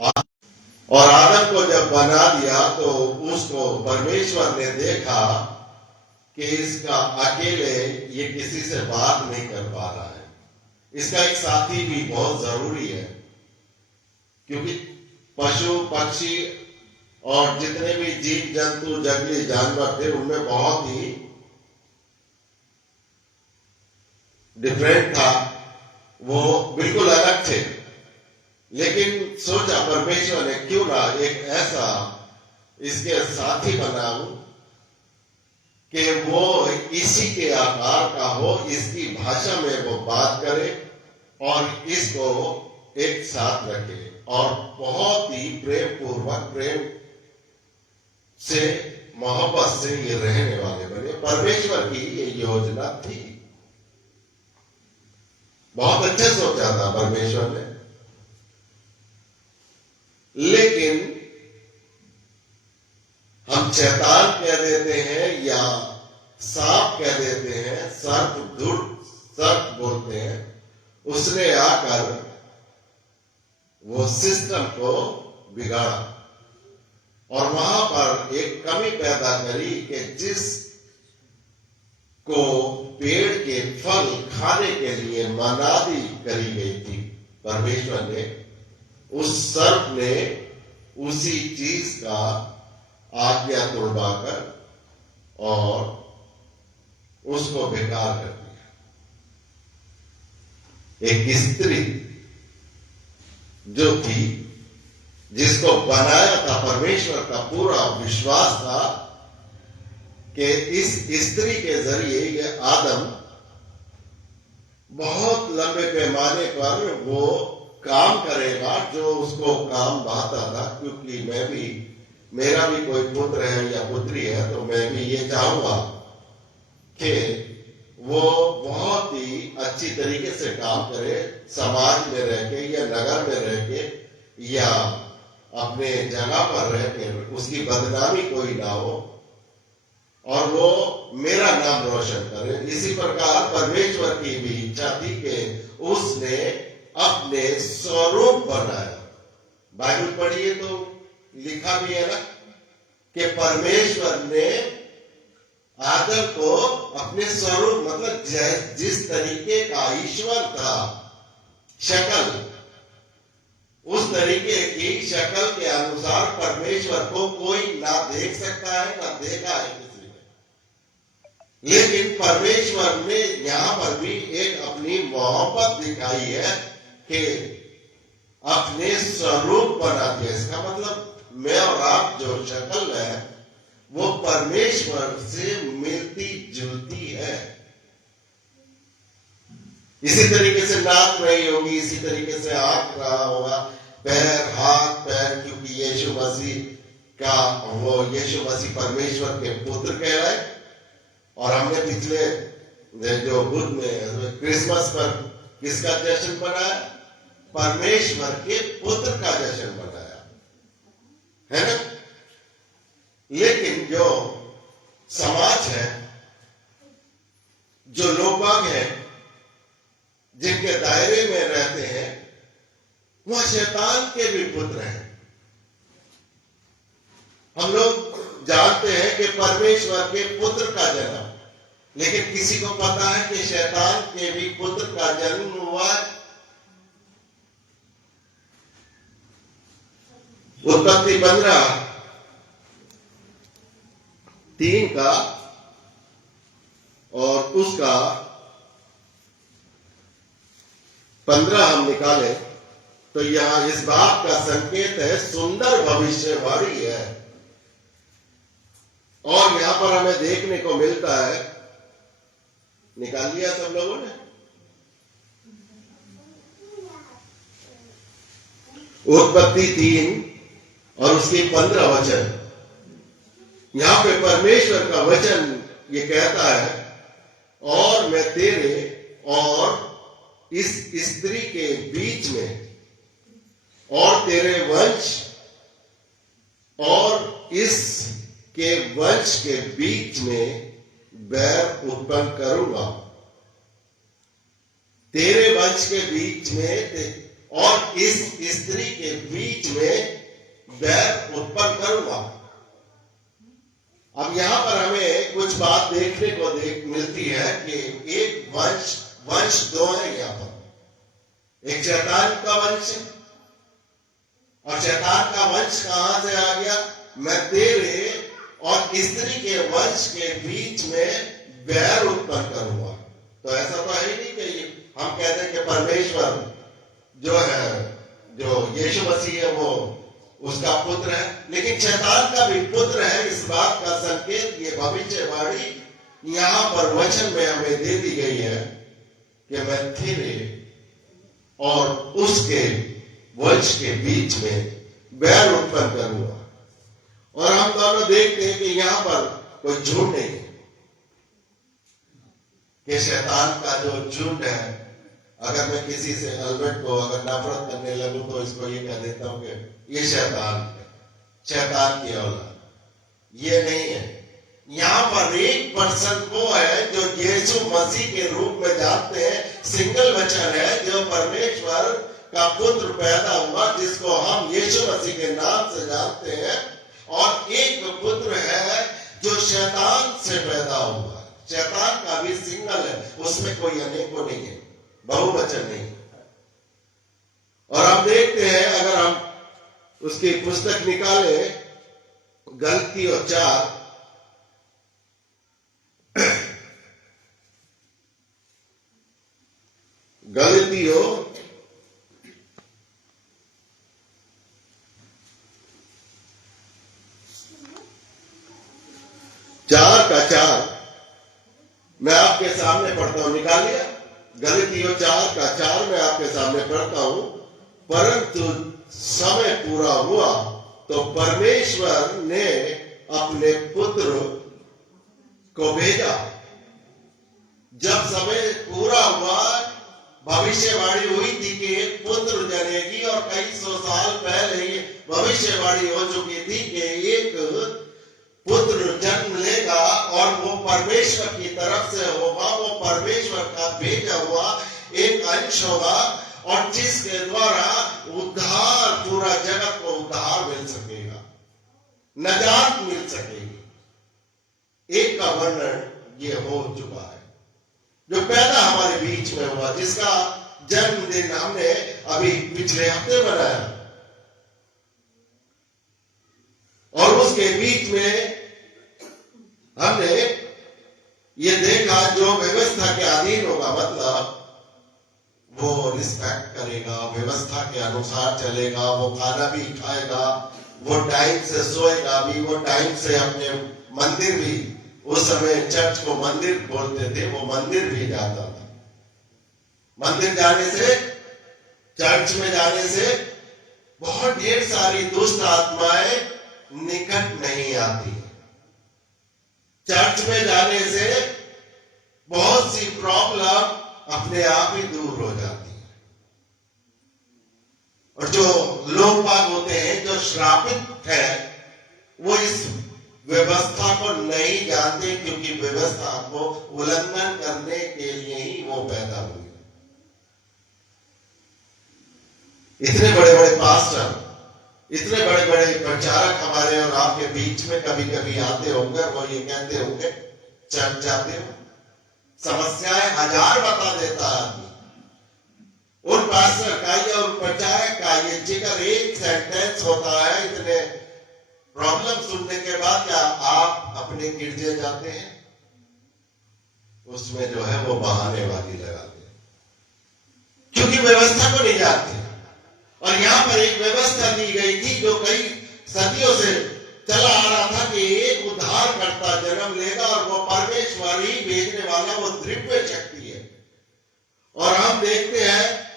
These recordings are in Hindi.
और आदम को जब बना दिया तो उसको परमेश्वर ने देखा कि इसका अकेले ये किसी से बात नहीं कर पा रहा है, इसका एक साथी भी बहुत जरूरी है। क्योंकि पशु पक्षी और जितने भी जीव जंतु जंगली जानवर थे उनमें बहुत ही डिफरेंट था, वो बिल्कुल अलग थे। लेकिन सोचा परमेश्वर ने क्यों ना एक ऐसा इसके साथी बनाऊं कि वो इसी के आकार का हो, इसकी भाषा में वो बात करे और इसको एक साथ रखे और बहुत ही प्रेम पूर्वक प्रेम से मोहब्बत से ये रहने वाले बने। परमेश्वर की ये योजना थी, बहुत अच्छा सोचा था परमेश्वर ने। लेकिन हम शैतान कह देते हैं या सांप कह देते हैं, सर्प बोलते हैं, उसने आकर वो सिस्टम को बिगाड़ा और वहां पर एक कमी पैदा करी कि जिस को पेड़ के फल खाने के लिए मनादी करी गई थी, परमेश्वर ने उस सर्प ने उसी चीज का आज्ञा तोड़वाकर और उसको बेकार कर दिया। एक स्त्री जो थी, जिसको बनाया था, परमेश्वर का पूरा विश्वास था कि इस स्त्री के जरिए ये आदम बहुत लंबे पैमाने पर वो काम करेगा जो उसको काम भाता था। क्योंकि मेरा भी कोई पुत्र है या पुत्री है तो मैं भी ये चाहूंगा कि वो बहुत ही अच्छी तरीके से काम करे, समाज में रह के या नगर में रह के या अपने जगह पर रह के उसकी बदनामी कोई ना हो और वो मेरा नाम रोशन करे। इसी प्रकार परमेश्वर की भी इच्छा थी कि उसने अपने स्वरूप बनाया। बाइबल पढ़िए तो लिखा भी है ना कि परमेश्वर ने आदम को अपने स्वरूप, मतलब जिस तरीके का ईश्वर था शक्ल, उस तरीके की शक्ल के अनुसार परमेश्वर को कोई ना देख सकता है ना देखा है किसी ने। लेकिन परमेश्वर ने यहां पर भी एक अपनी मोहब्बत दिखाई है कि अपने स्वरूप बना दिया। इसका मतलब मैं और आप जो शक्ल है वो परमेश्वर से मिलती जुलती है। इसी तरीके से नाक नहीं होगी, इसी तरीके से आंख रहा होगा, पैर, हाथ पैर, क्योंकि यीशु मसीह परमेश्वर के पुत्र कहलाए। और हमने पिछले जो बुध में क्रिसमस पर किसका जश्न मनाया? परमेश्वर के पुत्र का जश्न मनाया, है ना। लेकिन जो समाज है, जो लोग हैं जिनके दायरे में रहते हैं, वह शैतान के भी पुत्र हैं। हम लोग जानते हैं कि परमेश्वर के पुत्र का जन्म, लेकिन किसी को पता है कि शैतान के भी पुत्र का जन्म हुआ है? उत्पत्ति 15:3 का और उसका 15 हम निकाले तो यहां इस बात का संकेत है, सुंदर भविष्यवाणी है। और यहां पर हमें देखने को मिलता है, निकाल लिया सब लोगों ने? उत्पत्ति 3 और उसकी 15 वचन। यहां पे परमेश्वर का वचन ये कहता है, और मैं तेरे और इस स्त्री के बीच में और तेरे वंश और इस के वंश के बीच में बैर उत्पन्न करूंगा। तेरे वंश के बीच में और इस स्त्री के बीच में बैर उत्पन्न करूंगा। अब यहां पर हमें कुछ बात देखने को मिलती है कि एक वंश दो है। यहां पर एक शैतान का वंश है, और शैतान का वंश कहां से आ गया? मैं तेरे और स्त्री के वंश के बीच में बैर उत्पन्न करूंगा। तो ऐसा तो है ही नहीं कि हम कहते हैं कि परमेश्वर जो है, जो यीशु मसीह है, वो उसका पुत्र है, लेकिन शैतान का भी पुत्र है। इस बात का संकेत, ये भविष्यवाणी यहां पर वचन में हमें दे दी गई है कि मैं तेरे और उसके वंश के बीच में बैर उत्पन्न करूंगा। और हम दोनों देखते हैं कि यहां पर कोई झूठ नहीं है कि शैतान का जो झूठ है, अगर मैं किसी से हेलमेट को अगर नफरत करने लगूं तो इसको ये कह देता हूं कि ये शैतान है, शैतान की औलाद। ये नहीं है। यहां पर एक पर्सन वो है जो यीशु मसीह के रूप में जानते हैं, सिंगल वचन है, जो परमेश्वर का पुत्र पैदा हुआ, जिसको हम यीशु मसीह के नाम से जानते हैं। और एक पुत्र है जो शैतान से पैदा हुआ। शैतान का भी सिंगल है, उसमें कोई अनेकों नहीं है, बहुवचन नहीं। और हम देखते हैं, अगर हम उसकी पुस्तक निकाले, गलतियों 4, गलतियों 4:4 मैं आपके सामने पढ़ता हूं। निकाल लिया? गलतियों 4:4 मैं आपके सामने पढ़ता हूं। परंतु समय पूरा हुआ तो परमेश्वर ने अपने पुत्र को भेजा। जब समय पूरा हुआ, भविष्यवाणी हुई थी कि एक पुत्र जनेगी, और कई सौ साल पहले ही भविष्यवाणी हो चुकी थी कि एक पुत्र जन्म लेगा और वो परमेश्वर की तरफ से होगा, वो परमेश्वर का भेजा हुआ एक अंश होगा, और जिसके द्वारा उद्धार, पूरा जगत को उद्धार मिल सकेगा, नजात मिल सकेगी। एक का वर्णन ये हो चुका है, जो पैदा हमारे बीच में हुआ, जिसका जन्मदिन हमने अभी पिछले हफ्ते मनाया। और उसके बीच में हमने ये देखा, जो व्यवस्था के अधीन होगा, मतलब वो रिस्पेक्ट करेगा, व्यवस्था के अनुसार चलेगा, वो खाना भी खाएगा, वो टाइम से सोएगा भी, वो टाइम से अपने मंदिर भी, उस समय चर्च को मंदिर बोलते थे, वो मंदिर भी जाता था। मंदिर जाने से, चर्च में जाने से बहुत ढेर सारी दुष्ट आत्माएं निकट नहीं आती। चर्च में जाने से बहुत सी प्रॉब्लम अपने आप ही दूर हो जाती है। और जो लोग बाग होते हैं, जो श्रापित है, वो इस व्यवस्था को नहीं जानते, क्योंकि व्यवस्था को उल्लंघन करने के लिए ही वो पैदा हुई। इतने बड़े बड़े पास्टर, इतने बड़े बड़े प्रचारक हमारे और आपके बीच में कभी कभी आते होंगे, वो ये कहते होंगे, चर्च जाते हो, समस्याएं हजार बता देता आदमी। उन पास्टर का या उन प्रचारक का ये जिक्र एक सेंटेंस होता है, इतने प्रॉब्लम सुनने के बाद क्या आप अपने गिरजे जाते हैं? उसमें जो है वो बहानेबाजी लगाते हैं, क्योंकि व्यवस्था को नहीं जानते। और यहां पर एक व्यवस्था दी गई थी जो कई सदियों से चला आ रहा था कि एक उद्धारकर्ता जन्म लेगा, और वो परमेश्वर ही भेजने वाला, वो दिव्य शक्ति है। और हम देखते हैं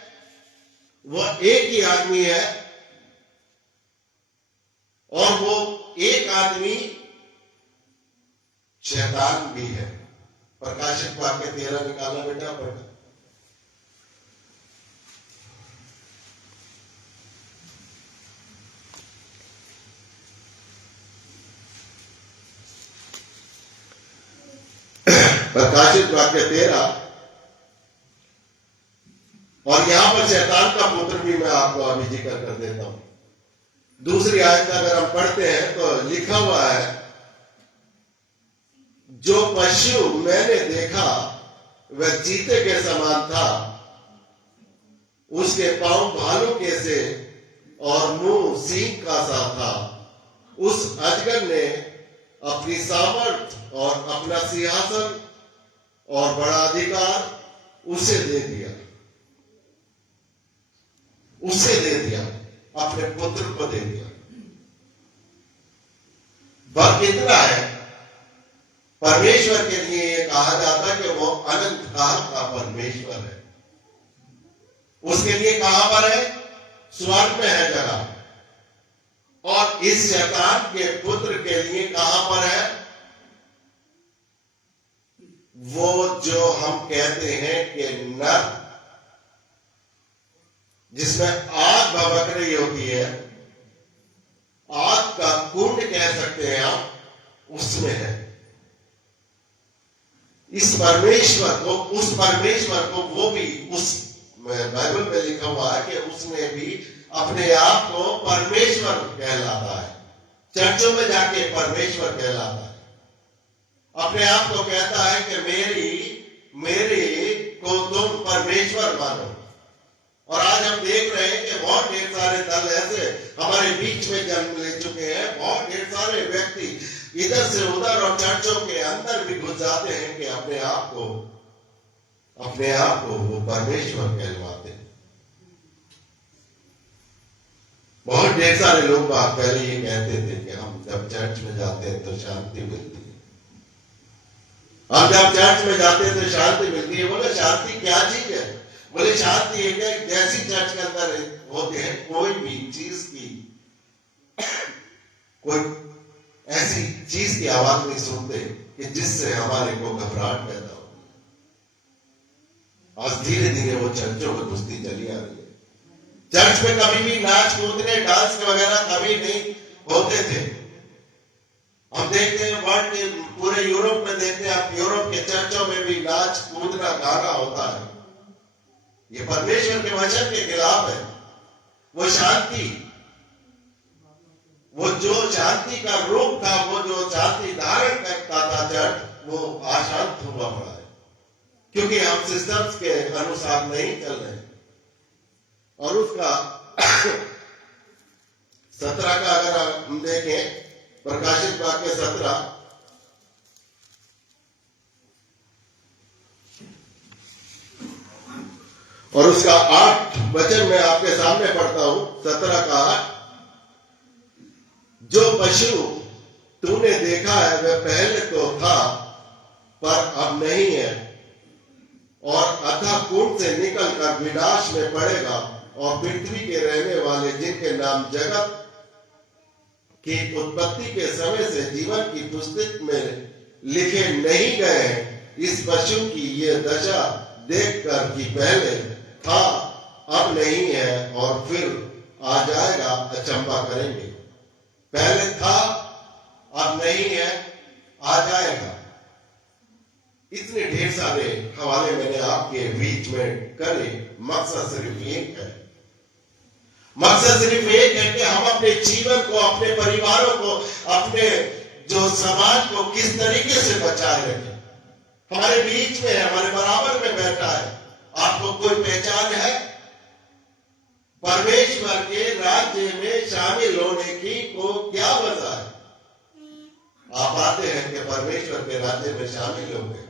वो एक ही आदमी है, और वो एक आदमी शैतान भी है। प्रकाशित वाक्य 13 निकाला बेटा, पढ़ा। प्रकाशित वाक्य 13, और यहां पर शैतान का पुत्र भी मैं जिक्र कर देता हूं। दूसरी आयत अगर हम पढ़ते हैं तो लिखा हुआ है, जो पशु मैंने देखा वह चीते के समान था, उसके पांव भालू के से और मुंह सिंह का सा था। उस अजगर ने अपनी सामर्थ और अपना सिंहासन और बड़ा अधिकार उसे दे दिया, अपने पुत्र को दे दिया। वह कितना है, परमेश्वर के लिए यह कहा जाता कि वो अनंत काल का परमेश्वर है। उसके लिए कहां पर है, स्वर्ग में है जगह। और इस शैतान के पुत्र के लिए कहां पर है, वो जो हम कहते हैं कि नर, जिसमें आग भभक रही होती है, आग का कुंड कह सकते हैं आप, उसमें है। इस परमेश्वर को, उस परमेश्वर को, वो भी उस बाइबल में लिखा हुआ है कि उसने भी अपने आप को परमेश्वर कहलाता है। चर्चों में जाके परमेश्वर कहलाता है, अपने आप को कहता है कि मेरी को तुम परमेश्वर मानो। और आज हम देख रहे हैं कि बहुत ढेर सारे दल ऐसे हमारे बीच में जन्म ले चुके हैं, बहुत ढेर सारे व्यक्ति इधर से उधर और चर्चों के अंदर भी घुस जाते हैं कि अपने आप को वो परमेश्वर कहलवाते हैं। बहुत ढेर सारे लोग पहले ये कहते थे कि हम जब चर्च में जाते हैं तो शांति मिलती है, हम जब चर्च में जाते हैं तो शांति मिलती है। बोले शांति क्या चीज है? बोले शांति एक है, जैसी चर्च के अंदर होते हैं कोई भी चीज की, कोई ऐसी चीज की आवाज नहीं सुनते कि जिससे हमारे को घबराहट पैदा हो। आज धीरे धीरे वो चर्चों में घुसती चली आ रही है। चर्च में कभी भी नाच कूदने डांस वगैरह कभी नहीं होते थे। हम देखते हैं वर्ल्ड, पूरे यूरोप में देखते हैं आप, यूरोप के चर्चों में भी नाच कूदना गाना होता है। ये परमेश्वर के वचन के खिलाफ है। वो शांति, वो जो शांति का रूप था, वो जो शांति धारण करता था चर्च, वो अशांत हुआ पड़ा है, क्योंकि हम सिस्टम्स के अनुसार नहीं चल रहे। और उसका 17 का अगर हम देखें, प्रकाशित वाक्य 17, और उसका 8 वचन मैं आपके सामने पढ़ता हूं। 17 का 8, जो पशु तूने देखा है वह पहले तो था पर अब नहीं है, और अथाह कुंड से निकलकर विनाश में पड़ेगा, और पृथ्वी के रहने वाले जिनके नाम जगत की उत्पत्ति के समय से जीवन की पुस्तक में लिखे नहीं गए, इस पशु की ये दशा देखकर कि पहले था अब नहीं है और फिर आ जाएगा, अचंभा करेंगे। पहले था अब नहीं है, आ जाएगा। इतने ढेर सारे हवाले मैंने आपके बीच में करे, मकसद सिर्फ एक है, मकसद सिर्फ एक है कि हम अपने जीवन को, अपने परिवारों को, अपने जो समाज को किस तरीके से बचाए रखें। हमारे बीच में, हमारे बराबर में बैठा है, आपको कोई पहचान है? परमेश्वर के राज्य में शामिल होने की को क्या वजह है? आप आते हैं कि परमेश्वर के राज्य में शामिल होंगे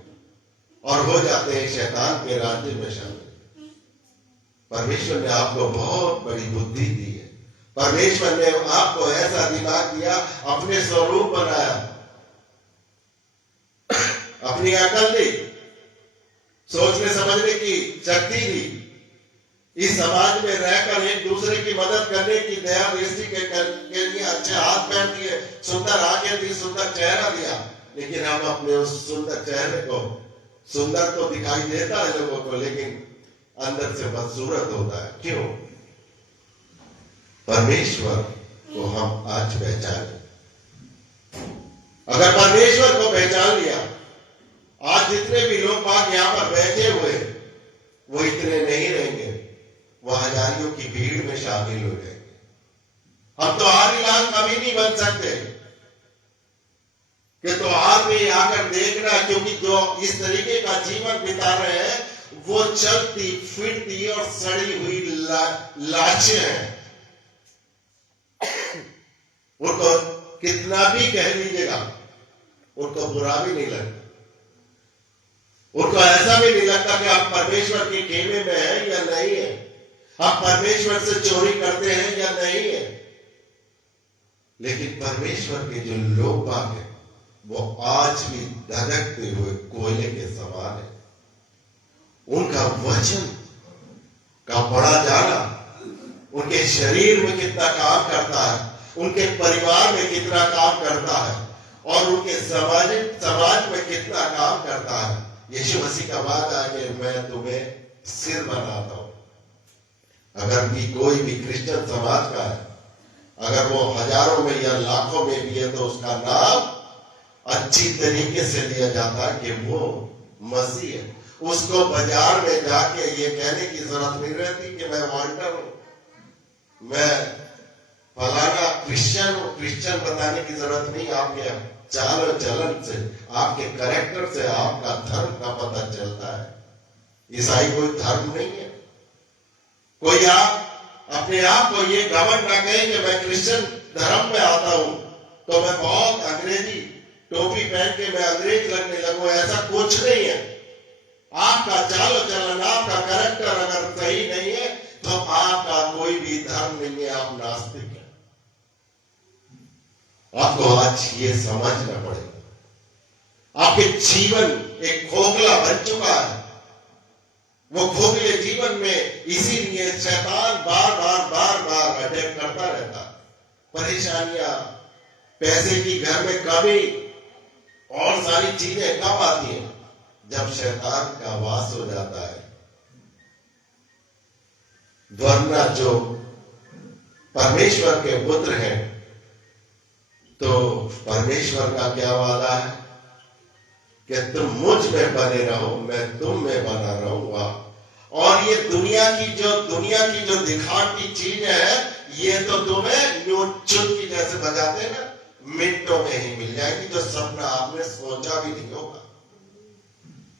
और हो जाते हैं शैतान के राज्य में शामिल। परमेश्वर ने आपको बहुत बड़ी बुद्धि दी है, परमेश्वर ने आपको ऐसा दिमाग दिया, अपने स्वरूप बनाया, अपनी अकल दी, सोचने समझने की शक्ति दी, इस समाज में रहकर एक दूसरे की मदद करने की दया दृष्टि के लिए अच्छे हाथ पैर दिए, सुंदर आंखें दी, सुंदर चेहरा दिया। लेकिन हम अपने उस सुंदर चेहरे को, सुंदर तो दिखाई देता है लोगों को, लेकिन अंदर से बदसूरत होता है। क्यों? परमेश्वर को हम आज पहचाने। अगर परमेश्वर को पहचान लिया, आज जितने भी लोग बाग यहां पर बैठे हुए वो इतने नहीं रहेंगे। वह हजारियों की भीड़ में शामिल हो जाएंगे। हम त्योहारी लाल कभी नहीं बन सकते कि त्योहार में आकर देखना, क्योंकि जो इस तरीके का जीवन बिता रहे हैं वो चलती फिरती और सड़ी हुई लाशें हैं। उनको कितना भी कह लीजिएगा उनको बुरा भी नहीं लगता, उनको ऐसा भी नहीं लगता कि आप परमेश्वर के खेमे में हैं या नहीं है, आप परमेश्वर से चोरी करते हैं या नहीं है। लेकिन परमेश्वर के जो लोग बाग हैं वो आज भी धधकते हुए कोयले के समान है। उनका वचन का बढ़ा जाना उनके शरीर में कितना काम करता है, उनके परिवार में कितना काम करता है और उनके समाज में कितना काम करता है। यीशु मसीह का वादा है कि मैं तुम्हें सिर बनाता हूं। अगर भी कोई भी क्रिश्चियन समाज का है, अगर वो हजारों में या लाखों में भी है, तो उसका नाम अच्छी तरीके से लिया जाता है कि वो मसीह है। उसको बाजार में जाके ये कहने की जरूरत नहीं रहती कि मैं वॉल्टर हूं, मैं फलाना क्रिश्चियन हूं। क्रिश्चियन बताने की जरूरत नहीं, आपके चाल और चलन से, आपके कैरेक्टर से आपका धर्म का पता चलता है। ईसाई कोई धर्म नहीं है। कोई आप अपने आप को ये घमंड ना कहे कि मैं क्रिश्चियन धर्म में आता हूं तो मैं बहुत अंग्रेजी टोपी पहन के मैं अंग्रेज लगने लगूं, ऐसा कुछ नहीं है। आपका चाल चलन, आपका कैरेक्टर अगर सही नहीं है तो आपका कोई भी धर्म नहीं है, आप नास्तिक हैं। आपको आज ये समझना पड़ेगा। आपके जीवन एक खोखला बन चुका है। वो खोखले जीवन में इसीलिए शैतान बार बार अटैक करता रहता है। परेशानियां, पैसे की घर में कमी और सारी चीजें कब आती हैं? जब शैतान का वास हो जाता है। वरना जो परमेश्वर के पुत्र हैं तो परमेश्वर का क्या वादा है कि तुम मुझ में बने रहो, मैं तुम में बना रहूंगा। और ये दुनिया की जो दिखावटी चीज है, ये तो तुम्हें चुटकी जैसे बजाते हैं ना, मिनटों में ही मिल जाएगी, जो सपना आपने सोचा भी नहीं होगा।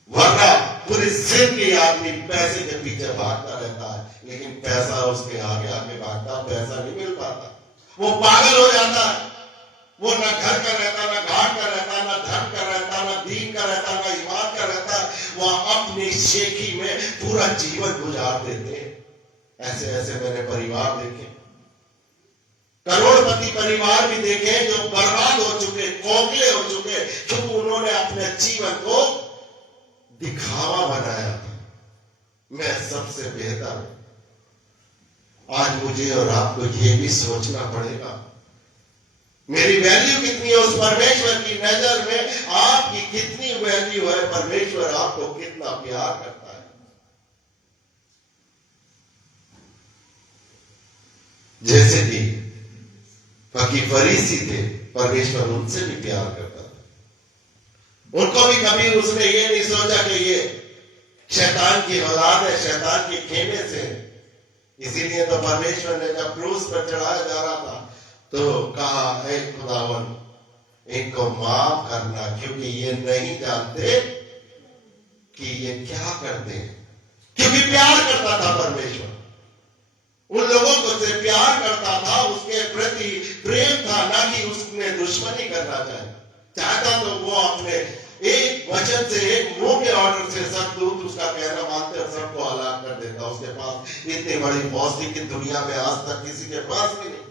वरना पूरी जिंदगी आदमी पैसे के पीछे भागता रहता है, लेकिन पैसा उसके आगे आगे भागता, पैसा नहीं मिल पाता। वो पागल हो जाता है। वो ना घर का रहता, ना घाट का रहता, ना धन का रहता, ना दीन का रहता, ना ईमान का रहता। वो अपनी शेखी में पूरा जीवन गुजार देते। ऐसे ऐसे मैंने परिवार देखे, करोड़पति परिवार भी देखे जो बर्बाद हो चुके, खोखले हो चुके, क्योंकि उन्होंने अपने जीवन को दिखावा बनाया था। मैं सबसे बेहतर हूं। आज मुझे और आपको ये भी सोचना पड़ेगा, मेरी वैल्यू कितनी है उस परमेश्वर की नजर में, आपकी कितनी वैल्यू है, परमेश्वर आपको कितना प्यार करता है। जैसे कि फरीसी थे, परमेश्वर उनसे भी प्यार करता था। उनको भी कभी उसने ये नहीं सोचा कि ये शैतान की औलाद है, शैतान के खेमे से। इसीलिए तो परमेश्वर ने जब क्रूस पर चढ़ाया जा रहा था तो कहा, हे खुदावन, इनको माफ करना, क्योंकि ये नहीं जानते कि ये क्या करते हैं। क्योंकि प्यार करता था परमेश्वर, उन लोगों को से प्यार करता था, उसके प्रति प्रेम था, ना कि उसने दुश्मनी करना चाहता। तो वो अपने एक वचन से, एक मुंह के ऑर्डर से सब दूत उसका कहना मानते और सबको हलाक कर देता। उसके पास इतनी बड़ी फौज थी कि दुनिया में आज तक किसी के पास भी नहीं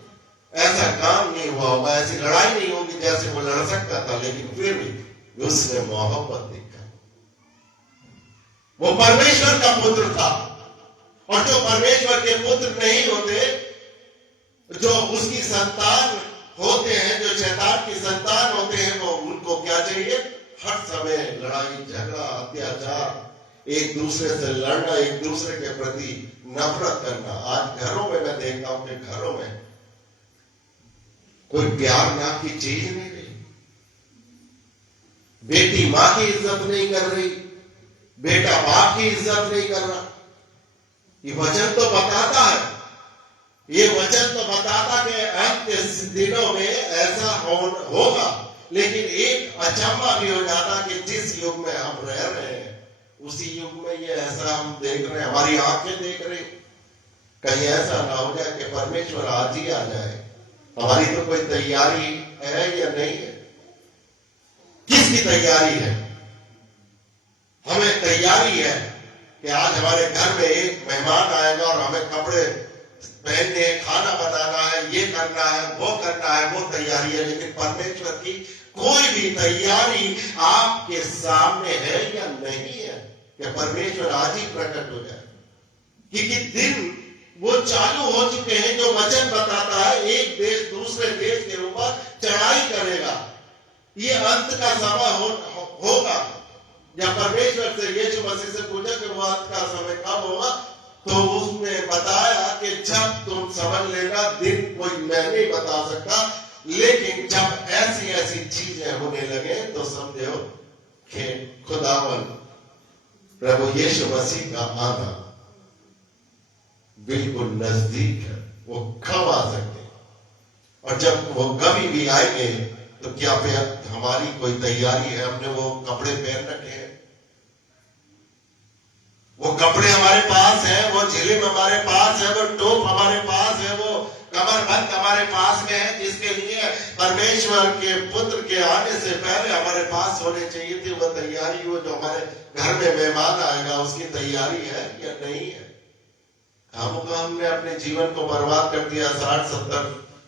ऐसा काम नहीं हुआ होगा, ऐसी लड़ाई नहीं होगी जैसे वो लड़ सकता था। लेकिन फिर भी उसने मोहब्बत दिखा। वो परमेश्वर का पुत्र था, और जो परमेश्वर के पुत्र नहीं होते, जो उसकी संतान होते हैं, जो शैतान की संतान होते हैं, वो उनको क्या चाहिए? हर समय लड़ाई झगड़ा, अत्याचार, एक दूसरे से लड़ना, एक दूसरे के प्रति नफरत करना। आज घरों में मैं देखता हूं कि घरों में कोई प्यार नाम की चीज नहीं रही। बेटी मां की इज्जत नहीं कर रही, बेटा बाप की इज्जत नहीं कर रहा। ये वचन तो बताता है, ये वचन तो बताता कि अंत के दिनों में ऐसा होगा। लेकिन एक अचंभा भी हो जाता कि जिस युग में हम रह रहे हैं उसी युग में ये ऐसा हम देख रहे हैं, हमारी आंखें देख रही। कहीं ऐसा ना हो जाए कि परमेश्वर आज ही आ जाए। हमारी तो कोई तैयारी है या नहीं है? किसकी तैयारी है? हमें तैयारी है कि आज हमारे घर में एक मेहमान आएगा और हमें कपड़े पहनने, खाना बनाना है, ये करना है, वो करना है, वो तैयारी है। लेकिन परमेश्वर की कोई भी तैयारी आपके सामने है या नहीं है कि परमेश्वर आज ही प्रकट हो जाए? क्योंकि दिन वो चालू हो चुके हैं जो वचन बताता है एक देश दूसरे देश के ऊपर चढ़ाई करेगा। ये अंत का समय होगा। जब परमेश्वर से यीशु मसीह से पूछा कि वो अंत का समय कब होगा, तो उसने बताया कि जब तुम समझ लेना, दिन कोई मैं नहीं बता सकता, लेकिन जब ऐसी ऐसी चीजें होने लगे तो समझो कि खुदावन प्रभु यीशु मसीह का आना बिल्कुल नजदीक है। वो कब आ सकते हैं, और जब वो कभी भी आएंगे तो क्या हमारी कोई तैयारी है? हमने वो कपड़े पहन रखे हैं, वो कपड़े हमारे पास है, वो झिलिम हमारे पास है, वो टोप हमारे पास है, वो कमरबंद हमारे पास में है, जिसके लिए परमेश्वर के पुत्र के आने से पहले हमारे पास होने चाहिए थी। वो तैयारी, वो जो हमारे घर में मेहमान आएगा उसकी तैयारी है या नहीं है? हमने अपने जीवन को बर्बाद कर दिया। 60, 70,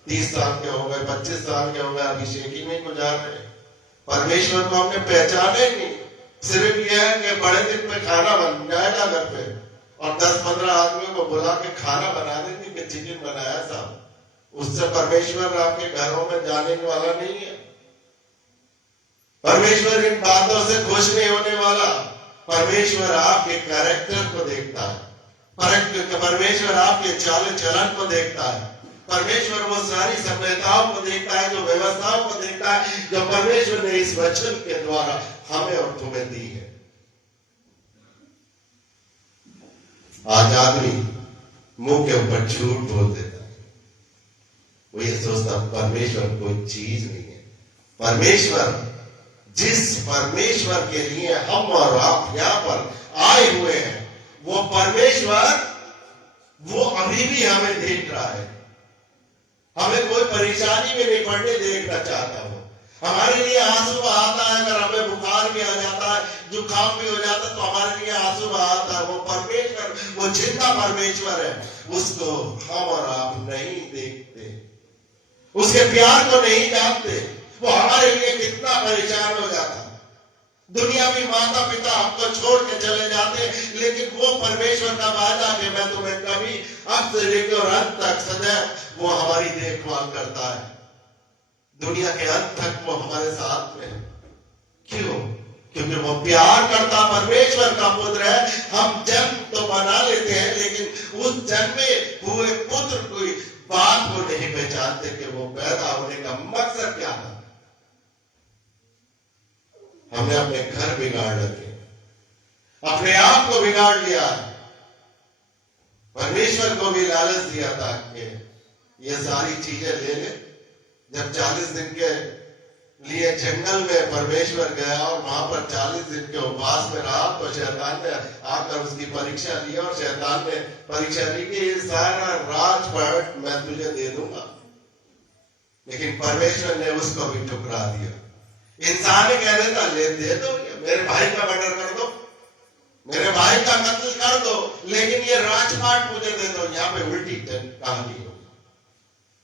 30 साल के हो गए, 25 साल के हो गए, अभिषेक ही में गुजार रहे। परमेश्वर को हमने पहचाना ही नहीं। सिर्फ यह है कि बड़े दिन में खाना बन जाएगा घर पे और 10-15 आदमियों को बुला के खाना बना देंगे कि चिकन बनाया साहब। उससे परमेश्वर आपके घरों में जाने वाला नहीं है। परमेश्वर इन बातों से खुश नहीं होने वाला। परमेश्वर आपके कैरेक्टर को देखता है, परमेश्वर आपके चाल चलन को देखता है, परमेश्वर वो सारी सभ्यताओं को देखता है, जो व्यवस्थाओं को देखता है जो परमेश्वर ने इस वचन के द्वारा हमें और तुम्हें दी है। आज आदमी मुंह के ऊपर झूठ बोल देता है। वो ये सोचता परमेश्वर कोई चीज नहीं है। परमेश्वर, जिस परमेश्वर के लिए हम और आप यहां पर आए हुए हैं, वो परमेश्वर वो अभी भी हमें देख रहा है। हमें कोई परेशानी में नहीं पड़ने देखना चाहता। वो हमारे लिए आंसू बहाता है। अगर हमें बुखार भी आ जाता है, जुकाम भी हो जाता है, तो हमारे लिए आंसू बहाता है। वो परमेश्वर, वो जिंदा परमेश्वर है। उसको हम और आप नहीं देखते, उसके प्यार को नहीं जानते। वो हमारे लिए कितना परेशान हो जाता है। दुनियावी माता पिता हमको छोड़ के चले जाते, लेकिन वो परमेश्वर का वादा कि मैं तुम्हें कभी अब से लेकर और अंत तक सदैव वो हमारी देखभाल करता है। दुनिया के अंत तक वो हमारे साथ में। क्यों? क्योंकि वो प्यार करता परमेश्वर का पुत्र है। हम जन्म तो बना लेते हैं, लेकिन उस जन्मे हुए पुत्र की बात को नहीं पहचानते कि वो पैदा होने का मकसद क्या था। हमने अपने घर बिगाड़ रखे, अपने आप को बिगाड़ लिया। परमेश्वर को भी लालच दिया था कि ये सारी चीजें ले ले। जब 40 दिन के लिए जंगल में परमेश्वर गया और वहां पर 40 दिन के उपवास में रहा, तो शैतान ने आकर उसकी परीक्षा ली और शैतान ने परीक्षा ली कि ये सारा राजपाट मैं तुझे दे दूंगा। लेकिन परमेश्वर ने उसको भी ठुकरा दिया। इंसान ही कह देता ले दे दो, मेरे भाई का मर्डर कर दो, मेरे भाई का कत्ल कर दो, लेकिन ये राजपाट मुझे दे दो। यहाँ पे उल्टी कहानी हो।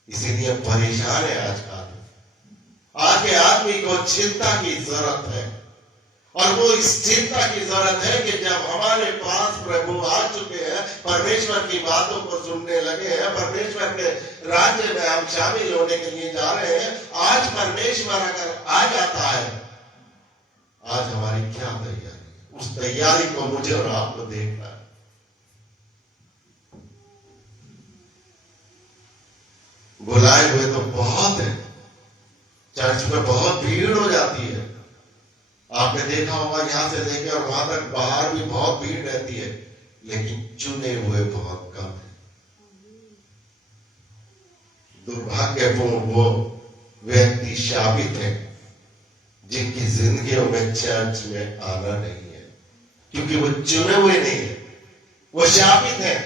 इसीलिए परेशान है आज के आदमी को चिंता की जरूरत है। और वो इस चिंता की जरूरत है कि जब हमारे पास प्रभु आ चुके हैं, परमेश्वर की बातों को सुनने लगे हैं, परमेश्वर के राज्य में हम शामिल होने के लिए जा रहे हैं। आज परमेश्वर अगर आ जाता है, आज हमारी क्या तैयारी? उस तैयारी को मुझे और आपको देखना है। बुलाए हुए तो बहुत है, चर्च में बहुत भीड़ हो जाती है। आपने देखा होगा यहां से लेकर और वहां तक बाहर भी बहुत भीड़ रहती है। लेकिन चुने हुए बहुत कम हैं। दुर्भाग्यपूर्ण वो व्यक्ति शापित है जिनकी जिंदगियों में चर्च में आना नहीं है, क्योंकि वो चुने हुए नहीं है, वो शापित है।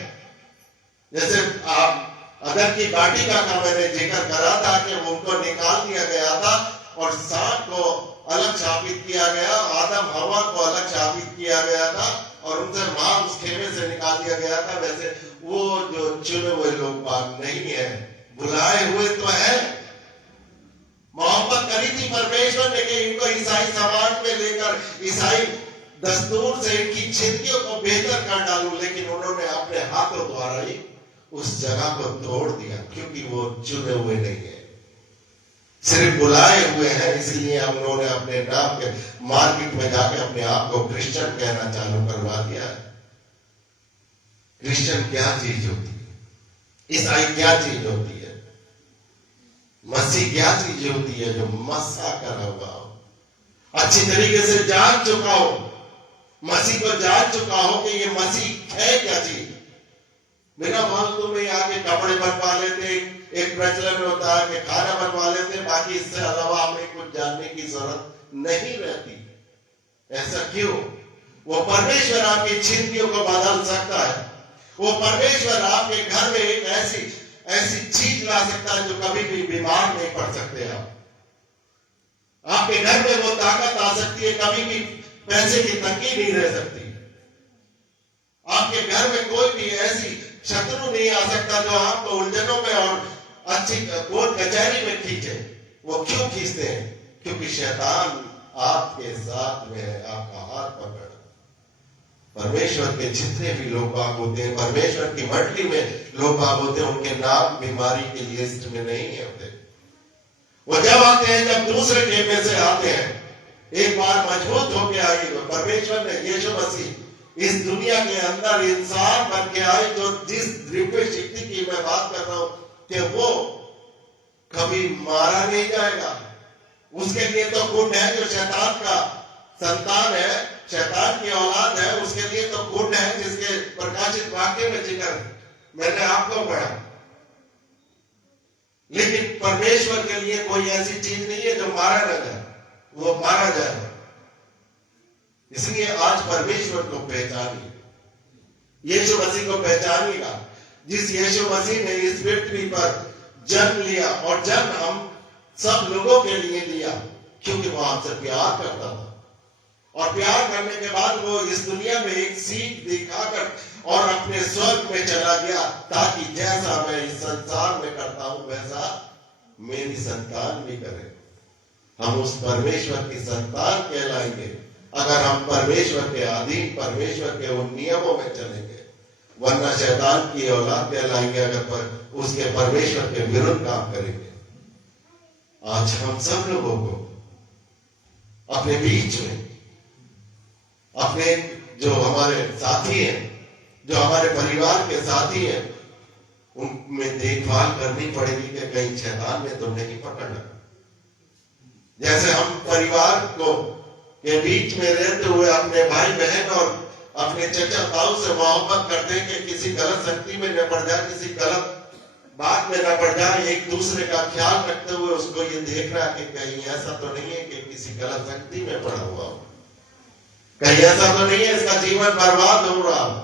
जैसे आप अदर की वाटिका का मैंने जिक्र करा था कि उनको निकाल दिया गया था और सांप को अलग शापित किया गया, आदम हवा को अलग शापित किया गया था और उनसे मांस खेमे से निकाल दिया गया था। वैसे वो जो चुने हुए लोग बाग नहीं है, बुलाए हुए तो है। मोहब्बत करी थी परमेश्वर ने कि इनको ईसाई समाज में लेकर ईसाई दस्तूर से इनकी जिंदगियों को बेहतर कर डालूं, लेकिन उन्होंने अपने हाथों द्वारा ही उस जगह को तोड़ दिया, क्योंकि वो चुने हुए नहीं है, सिर्फ बुलाए हुए हैं। इसलिए हम लोगों ने अपने नाम के मार्केट में जाके अपने आप को क्रिश्चियन कहना चालू करवा दिया है। क्रिश्चियन क्या चीज होती है? ईसाई क्या चीज होती है? मसीह क्या चीज होती है? जो मसा करा हुआ हो, अच्छी तरीके से जान चुका हो, मसीह को जान चुका हो कि ये मसीह है क्या चीज। बिना फालतू में आके कपड़े बनवा लेते, एक प्रचलन होता है कि खाना बनवा लेते, बाकी इससे अलावा हमें कुछ जानने की जरूरत नहीं रहती। ऐसा क्यों? वो परमेश्वर आपकी जिंदगियों को बदल सकता है। वो परमेश्वर आपके घर में एक ऐसी चीज ला सकता है जो कभी भी बीमार नहीं पड़ सकते। आपके घर में वो ताकत आ सकती है, कभी भी पैसे की तंगी नहीं रह सकती। आपके घर में कोई भी ऐसी शत्रु नहीं आ सकता जो आपको उलझनों में और अच्छी कोर्ट कचहरी में खींचे। वो क्यों खींचते हैं? क्योंकि शैतान आपके साथ में है, आपका हाथ पकड़। परमेश्वर के जितने भी लोग बाग होते हैं, परमेश्वर की मंडली में लोग बाग होते हैं, उनके नाम बीमारी की लिस्ट में नहीं होते। वो जब आते हैं, जब दूसरे खेमे से आते हैं, एक बार मजबूत होके आए। परमेश्वर ने यीशु मसीह इस दुनिया के अंदर इंसान बन के आए, जो जिस दिव्य शक्ति की मैं बात कर रहा हूं कि वो कभी मारा नहीं जाएगा। उसके लिए तो गुण है, जो शैतान का संतान है, शैतान की औलाद है, उसके लिए तो गुण है जिसके प्रकाशित वाक्य में जिक्र मैंने आपको पढ़ा। लेकिन परमेश्वर के लिए कोई ऐसी चीज नहीं है जो मारा न जाए, वो मारा जाएगा। इसलिए आज परमेश्वर को पहचानिए, यीशु मसीह को पहचानिएगा, जिस यीशु मसीह ने इस पृथ्वी पर जन्म लिया और जन्म हम सब लोगों के लिए लिया, क्योंकि वो आपसे प्यार करता था। और प्यार करने के बाद वो इस दुनिया में एक सीख दिखाकर और अपने स्वर्ग में चला गया, ताकि जैसा मैं इस संसार में करता हूं वैसा मेरी संतान भी करे। हम उस परमेश्वर की संतान कहलाएंगे अगर हम परमेश्वर के अधीन, परमेश्वर के उन नियमों में चलेंगे, वरना शैतान की औलाद कहलाएंगे अगर उसके परमेश्वर के विरुद्ध काम करेंगे। आज हम सब लोगों को अपने बीच में, अपने जो हमारे साथी हैं, जो हमारे परिवार के साथी हैं, उनमें देखभाल करनी पड़ेगी कि कहीं शैतान ने तो नहीं पकड़ा। जैसे हम परिवार को के बीच में रहते हुए अपने भाई बहन और अपने चचा ताऊ से मोहब्बत करते हैं कि किसी गलत शक्ति में न पड़ जाए, किसी गलत बात में न पड़ जाए, एक दूसरे का ख्याल रखते हुए उसको ये देखना कि कहीं ऐसा तो नहीं है कि किसी गलत शक्ति में पड़ा हुआ हो, कहीं ऐसा तो नहीं है इसका जीवन बर्बाद हो रहा हो।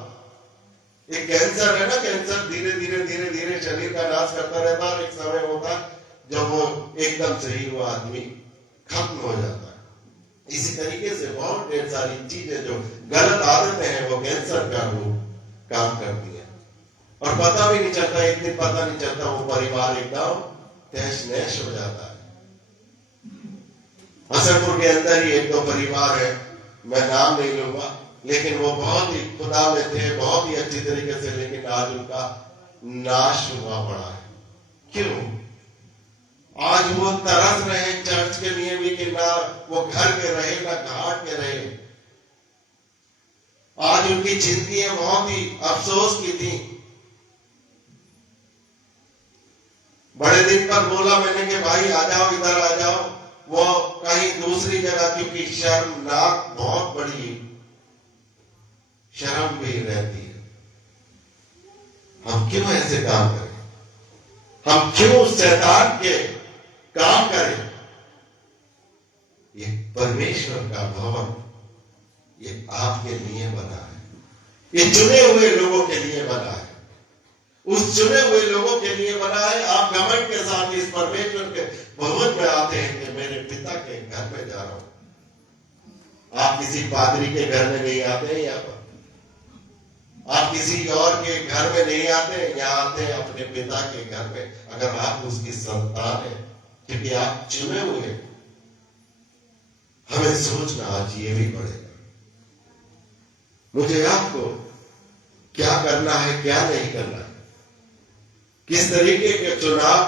एक कैंसर है ना, कैंसर धीरे धीरे धीरे धीरे शरीर का नाश करता रहता है, एक समय होता जब वो एकदम से ही वो आदमी खत्म हो जाता है। इसी तरीके से बहुत ढेर सारी चीजें जो गलत आदतें हैं वो कैंसर का रूप काम करती है और पता भी नहीं चलता, एक दिन पता नहीं चलता, वो परिवार एकदम तहस नहस हो जाता है। हसनपुर के अंदर ही एक दो परिवार है, मैं नाम नहीं लूंगा, लेकिन वो बहुत ही खुदा में थे, बहुत ही अच्छी तरीके से, लेकिन आज उनका नाश हुआ पड़ा है। क्यों? आज वो तरस रहे हैं चर्च के लिए भी कि ना वो घर के रहे ना घाट के रहे। आज उनकी जिंदगी बहुत ही अफसोस की थी। बड़े दिन पर बोला मैंने कि भाई आ जाओ, इधर आ जाओ, वो कहीं दूसरी जगह, क्योंकि शर्मनाक बहुत बड़ी शर्म भी रहती है। हम क्यों ऐसे काम करें? हम क्यों शैतान के काम करें? ये परमेश्वर का भवन ये आपके लिए बना है, ये चुने हुए लोगों के लिए बना है, उस चुने हुए लोगों के लिए बना है। आप घमंड के साथ इस परमेश्वर के भवन में आते हैं कि मेरे पिता के घर में जा रहा हूं। आप किसी पादरी के घर में नहीं आते हैं, यहाँ पर आप किसी और के घर में नहीं आते, यहाँ आते हैं अपने पिता के घर में, अगर आप उसकी संतान है, क्योंकि आप चुने हुए। हमें सोचना आज ये भी पड़ेगा, मुझे आपको क्या करना है, क्या नहीं करना है, किस तरीके के चुनाव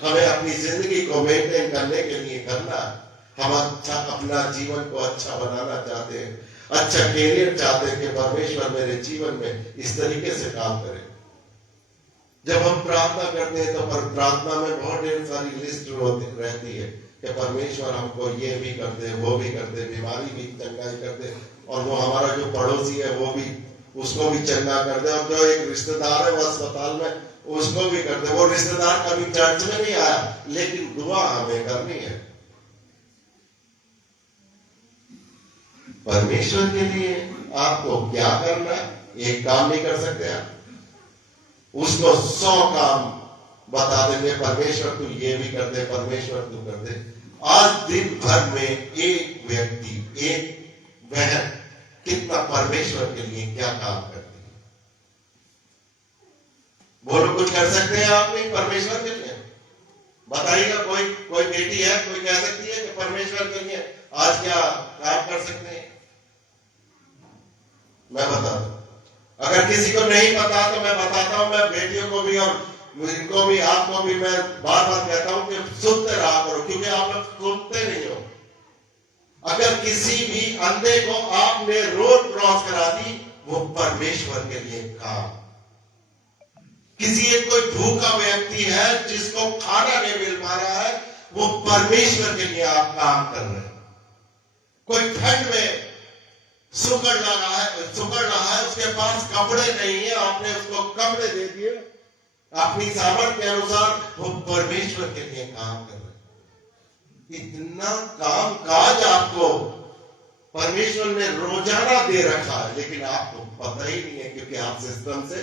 हमें अपनी जिंदगी को मेंटेन करने के लिए करना है। हम अच्छा अपना जीवन को अच्छा बनाना चाहते हैं, अच्छा कैरियर चाहते हैं कि परमेश्वर मेरे जीवन में इस तरीके से काम करे। जब हम प्रार्थना करते हैं तो प्रार्थना में बहुत ढेर सारी लिस्ट रहती है कि परमेश्वर हमको ये भी कर दे, वो भी कर दे, बीमारी भी चंगाई कर दे, और वो हमारा जो पड़ोसी है वो भी, उसको भी चंगा कर दे, और जो एक रिश्तेदार है वो अस्पताल में, उसको भी कर दे। वो रिश्तेदार कभी चर्च में नहीं आया, लेकिन दुआ हमें करनी है परमेश्वर के लिए। आपको क्या करना है, एक काम नहीं कर सकते आप, उसको 100 काम बता देंगे, परमेश्वर तू ये भी कर दे, परमेश्वर तू कर दे। आज दिन भर में एक व्यक्ति, एक बहन कितना परमेश्वर के लिए क्या काम करती है? बोलो, कुछ कर सकते हैं आप नहीं परमेश्वर के लिए? बताइएगा, कोई बेटी है, कोई कह सकती है कि परमेश्वर के लिए आज क्या काम कर सकते हैं? मैं बता दूं, अगर किसी को नहीं पता तो मैं बताता हूं। मैं बेटियों को भी और इनको भी, आपको भी मैं बार बार कहता हूं कि सुनते रहा करो, क्योंकि आप लोग सुनते नहीं हो। अगर किसी भी अंधे को आपने रोड क्रॉस करा दी, वो परमेश्वर के लिए काम। किसी एक कोई भूखा व्यक्ति है जिसको खाना नहीं मिल पा रहा है, वो परमेश्वर के लिए आप काम कर रहे हैं। कोई ठंड में सुकड़ रहा है, उसके पास कपड़े नहीं है, आपने उसको कपड़े दे दिए अपनी सामर्थ्य के अनुसार, वो परमेश्वर के लिए काम कर रहे हैं। इतना काम काज आपको परमेश्वर ने रोजाना दे रखा है, लेकिन आपको पता ही नहीं है, क्योंकि आप सिस्टम से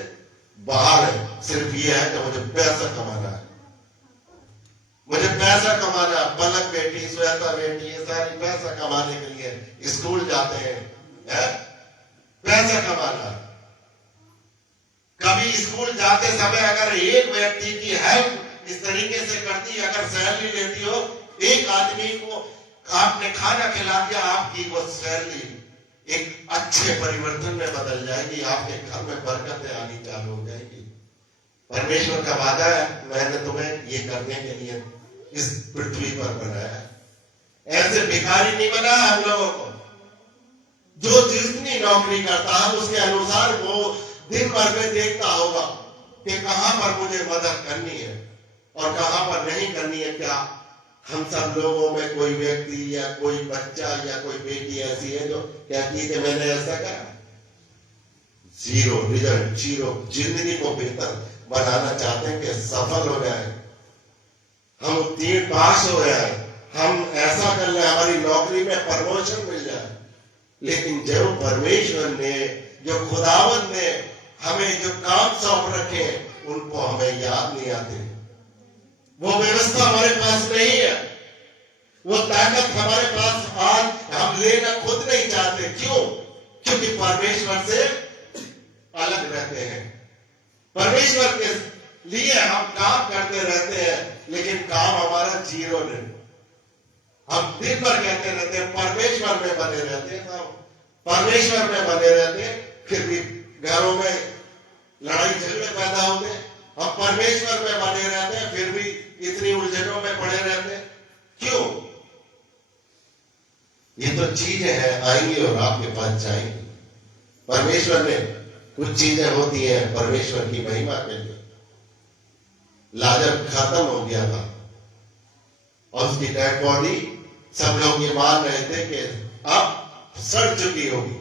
बाहर है। सिर्फ ये है कि मुझे पैसा कमाना है, मुझे पैसा कमाना है। पलक बेटी, श्वेता बेटी, ये सारी पैसा कमाने के लिए स्कूल जाते हैं, पैसा कमाना। कभी स्कूल जाते समय अगर एक व्यक्ति की हेल्प इस तरीके से करती, अगर सैलरी लेती हो, एक आदमी को आपने खाना खिला दिया, आपकी वो सैलरी एक अच्छे परिवर्तन में बदल जाएगी, आपके घर में बरकतें आनी चालू हो जाएगी। परमेश्वर का वादा है, मैंने तुम्हें ये करने के लिए इस पृथ्वी पर बनाया है। ऐसे भिखारी नहीं बनाया हम लोगों को। जो जितनी नौकरी करता है उसके अनुसार वो दिन भर में देखता होगा कि कहां पर मुझे मदद करनी है और कहां पर नहीं करनी है। क्या हम सब लोगों में कोई व्यक्ति या कोई बच्चा या कोई बेटी ऐसी है जो कहती है कि मैंने ऐसा करा? Zero result, zero. जिंदगी को बेहतर बनाना चाहते हैं कि सफल हो जाए, हम उत्तीर्ण पास हो जाए, हम ऐसा कर ले, हमारी नौकरी में प्रमोशन मिल जाए। लेकिन जो परमेश्वर ने, जो खुदावंद ने हमें जो काम सौंप रखे, उनको हमें याद नहीं आते। वो व्यवस्था हमारे पास नहीं है, वो ताकत हमारे पास आज हम लेना खुद नहीं चाहते। क्यों? क्योंकि परमेश्वर से अलग रहते हैं। परमेश्वर के लिए हम काम करते रहते हैं, लेकिन काम हमारा जीरो नहीं। हम दिन भर कहते रहते हैं परमेश्वर में बने रहते हैं, परमेश्वर में बने रहते हैं, फिर भी घरों में लड़ाई झगड़े पैदा होते हैं। हम परमेश्वर में बने रहते हैं, फिर भी इतनी उलझनों में पड़े रहते हैं। क्यों? ये तो चीजें हैं, आएंगी और आपके पास जाएंगी। परमेश्वर ने कुछ चीजें होती हैं परमेश्वर की महिमा के लिए। लाजर खत्म हो गया था और उसकी डेड बॉडी सब लोग ये मान रहे थे कि अब सड़ चुकी होगी,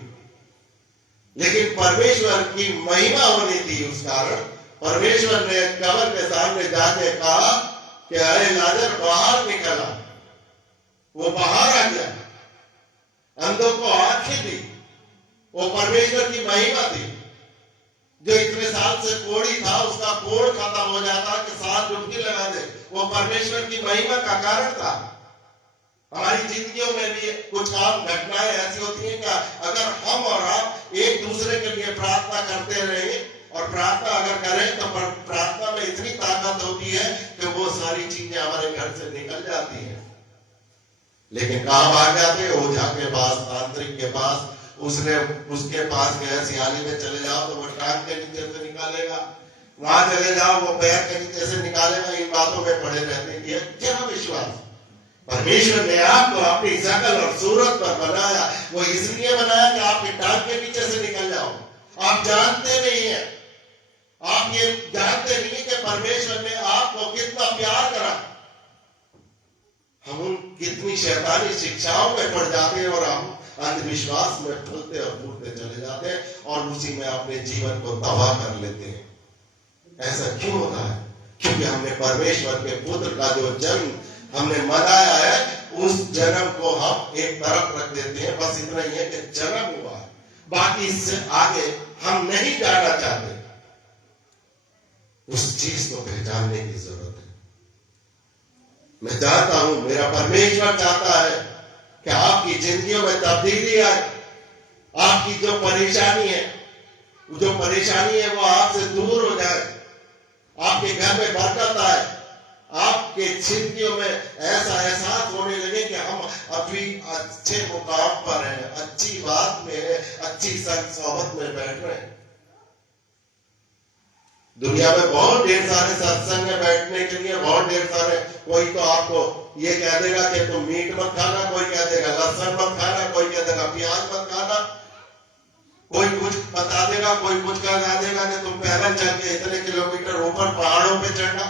लेकिन परमेश्वर की महिमा होनी थी, उस कारण परमेश्वर ने कब्र के सामने जाके कहा कि अरे लाजर बाहर निकला। वो बाहर आ गया, अंधों को आंखें दी। वो परमेश्वर की महिमा थी। जो इतने साल से कोढ़ी था उसका कोढ़ खत्म हो जाता कि सांस डुबकी लगा दे, वो परमेश्वर की महिमा का कारण था। हमारी जिंदगियों में भी कुछ काम घटनाएं ऐसी होती हैं कि अगर हम और आप एक दूसरे के लिए प्रार्थना करते रहे और प्रार्थना अगर करें तो प्रार्थना में इतनी ताकत होती है कि वो सारी चीजें हमारे घर से निकल जाती हैं। लेकिन कहाँ भाग जाते? ओझा के पास, तांत्रिक के पास। उसके पास गए, सियाली में चले जाओ तो वो टांग के नीचे से निकालेगा, वहां चले जाओ वो पैर के नीचे से निकालेगा। इन बातों में पड़े रहते हैं। क्या विश्वास? परमेश्वर ने आपको अपनी शकल और सूरत पर बनाया। वो इसलिए बनाया कि आपकी टांग के नीचे से निकल जाओ। आप जानते नहीं है, आप ये जानते नहीं कि परमेश्वर ने आपको कितना प्यार करा। हम कितनी शैतानी शिक्षाओं में पड़ जाते हैं और हम अंधविश्वास में फूलते और फूलते चले जाते हैं और उसी में अपने जीवन को तबाह कर लेते हैं। ऐसा क्यों होता है? क्योंकि हमने परमेश्वर के पुत्र का जो जन्म हमने मनाया है, उस जन्म को हम एक तरफ रख देते हैं। बस इतना ही है कि जन्म हुआ है, बाकी इससे आगे हम नहीं जाना चाहते। उस चीज को पहचानने की जरूरत है। मैं चाहता हूं, मेरा परमेश्वर चाहता है कि आपकी जिंदगियों में तब्दीली आए। आपकी जो परेशानी है वो आपसे दूर हो जाए। आपके घर में बरकत आए। आपके जिंदगियों में ऐसा एहसास होने लगे कि हम अभी अच्छे मुकाम पर हैं, अच्छी बात में है, अच्छी संग सोहबत में बैठ रहे हैं। दुनिया में बहुत ढेर सारे सत्संग है बैठने के लिए, बहुत ढेर सारे। कोई तो आपको ये कह देगा कि तुम मीट मत खाना, कोई कह देगा लहसुन मत खाना, कोई कह देगा प्याज मत खाना, कोई कुछ बता देगा, कोई कुछ कह देगा कि तुम पैदल चल के इतने किलोमीटर ऊपर पहाड़ों पे चढ़ना।